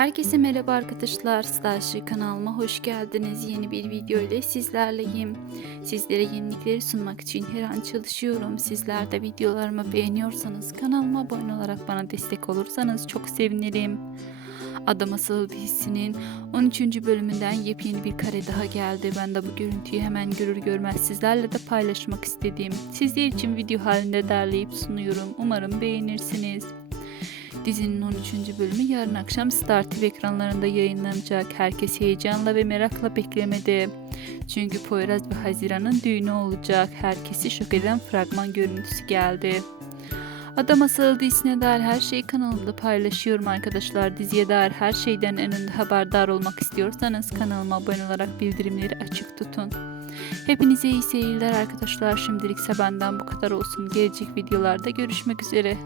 Herkese merhaba arkadaşlar. Starship kanalıma hoş geldiniz. Yeni bir video ile sizlerleyim. Sizlere yenilikleri sunmak için her an çalışıyorum. Sizler de videolarımı beğeniyorsanız kanalıma abone olarak bana destek olursanız çok sevinirim. Adam Asıl dizisinin 13. bölümünden yepyeni bir kare daha geldi. Ben de bu görüntüyü hemen görür görmez sizlerle de paylaşmak istedim. Sizler için video halinde derleyip sunuyorum. Umarım beğenirsiniz. Dizinin 13. bölümü yarın akşam Star TV ekranlarında yayınlanacak. Herkes heyecanla ve merakla beklemede. Çünkü Poyraz ve Haziran'ın düğünü olacak. Herkesi şok eden fragman görüntüsü geldi. Adam Asıl dizisine dair her şeyi kanalımda paylaşıyorum arkadaşlar. Diziye dair her şeyden en önde haberdar olmak istiyorsanız kanalıma abone olarak bildirimleri açık tutun. Hepinize iyi seyirler arkadaşlar. Şimdilikse benden bu kadar olsun. Gelecek videolarda görüşmek üzere.